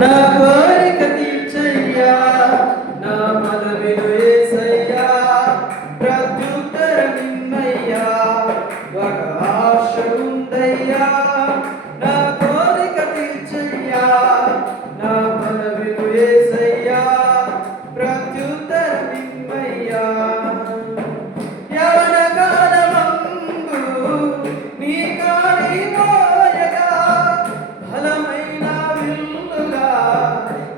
నా కోరిక తీర్చయ్యా, నా మనవిను యేసయ్యా, ప్రత్యుత్తరమిమ్మయ్యా, ఒక ఆశ ఉందయ్యా. నా కోరిక తీర్చయ్యా, నా మనవిను యేసయ్యా, ప్రత్యుత్తరమిమ్మయ్యా. యవన కాలమందు నీ కాడి మోయగా, బలమైన విల్లుగా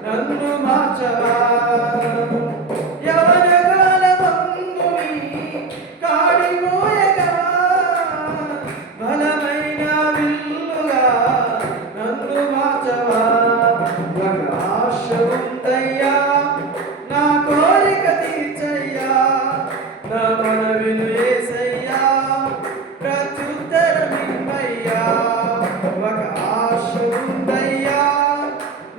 నన్ను మార్చవా. యవన కాలమందు నీ కాడి మోయగా, బలమైన విల్లుగా నన్ను మార్చవా. ఒక ఆశ ఉందయ్యా, నా కోరిక తీర్చయ్యా, నా మనవిను యేసయ్యా, ప్రత్యుత్తరమిమ్మయ్యా. ఒక ఆశ ఉందయ్యా,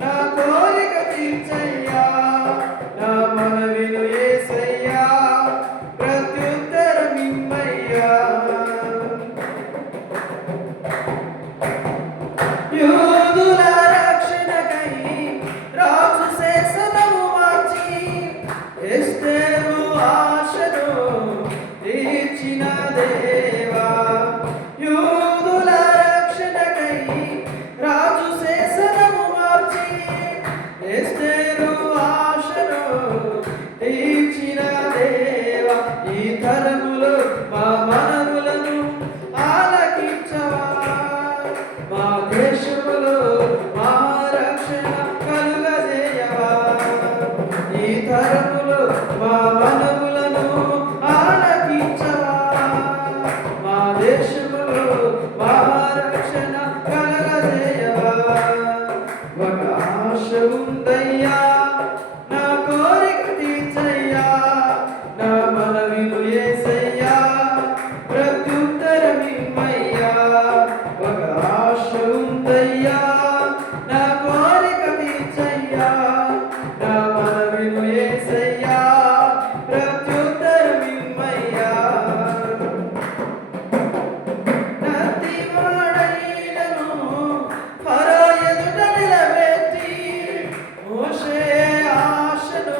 నా కోరిక తీర్చయ్యా, నా మనవిను యేసయ్యా, ప్రత్యుత్తరమిమ్మయ్యా. యూదుల రక్షణకై రాజు శాసనము మార్చి, ఎస్తేరు ఆశను తీర్చిన దేవా. యూదుల రక్షణకై రాజు శాసనము మార్చి, ఎస్తేరు ఆశను తీర్చిన దేవా. ఈ తరములో మా మనవులను ఆలకించవా, మా దేశములో మా రక్షణ కలుగజేయవా. ఈ తరములో మా మనవులను ఆలకించవా, మా దేశములో మా రక్షణ కలుగజేయవా. ఒక ఆశ ఉందయ్యా, నా కోరిక తీర్చయ్యా, నా మనవిను యేసయ్యా, ప్రత్యుత్తరమిమ్మయ్యా. ఒక ఆశ ఉందయ్యా, నా కోరిక తీర్చయ్యా, నా మనవిను యేసయ్యా, ప్రత్యుత్తరమిమ్మయ్యా. నత్తివాడైనను ఫరో ఎదుట నిలబెట్టి, మోషే ఆశను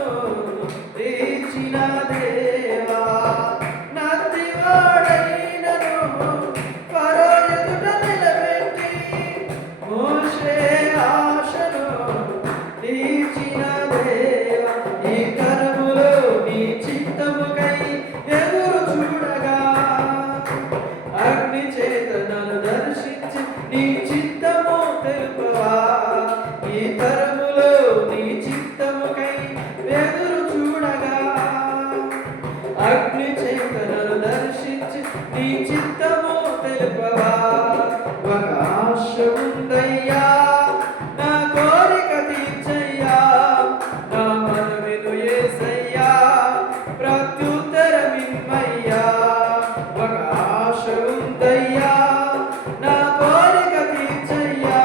తీర్చిన దేవా. నత్తివాడైనను ఫరో ఎదుట నిలబెట్టి, మోషే ఆశను తీర్చిన దేవా. ఈ తరములో నీ చిత్తముకై ఎదురు చూడగా, అగ్ని చేత నన్ను దర్శించి నీ చిత్తము తెలుపవా. ఈ తరములో నీ చిత్తముకై ఎదురు చూడగా, అగ్ని చేత నన్ను దర్శించి నీ చిత్తము తెలుపవా. ఒక ఆశ ఉందయ్యా, నా కోరిక తీర్చయ్యా, నా మనవిను యేసయ్యా, ప్రత్యుత్తరమిమ్మయ్యా. ఒక ఆశ ఉందయ్యా, నా కోరిక తీర్చయ్యా,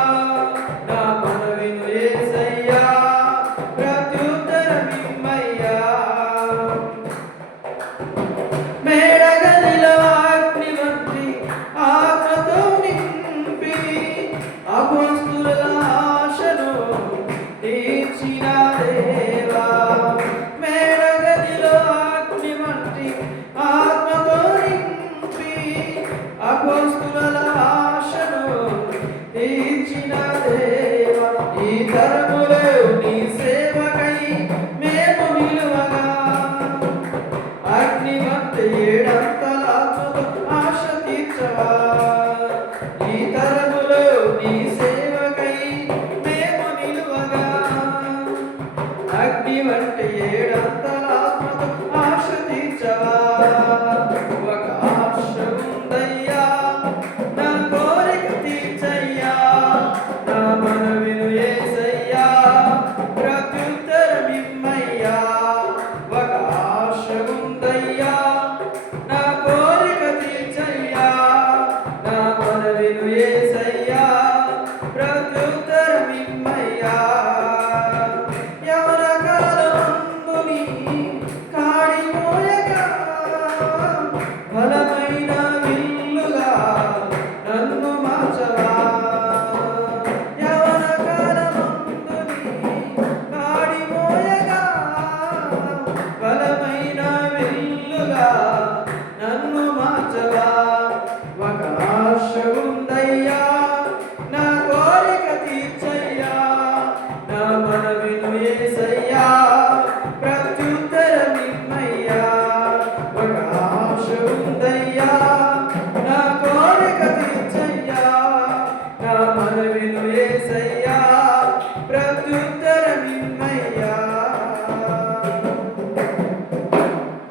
నా మనవిను యేసయ్యా, ప్రత్యుత్తరమిమ్మయ్యా. మేడగదిలో అగ్ని వంటి ఆత్మతో నింపి, అపోస్తుల ఆశను తీర్చిన దేవా. మేడగదిలో అగ్ని వంటి ఆత్మతో నింపి, అపోస్తుల ఆశను తీర్చిన దేవా. ఈ తరములో నీ సేవకై మేము నిలువగా, అగ్ని వంటి ఏడంతల ఆత్మతో ఆశ తీర్చవా. ఈ తరములో నీ సేవకై మేము నిలువగా, అగ్ని వంటి ఏడంతల ఆత్మతో ఆశ తీర్చవా. ఒక ఆశ ఉందయ్యా, నా కోరిక తీర్చయ్యా, నా మనవిను యేసయ్యా, మార్చవా ఒక ఆశ ఉందయ్యా నా కోరిక తీర్చయ్యా నా మనవిను యేసయ్యా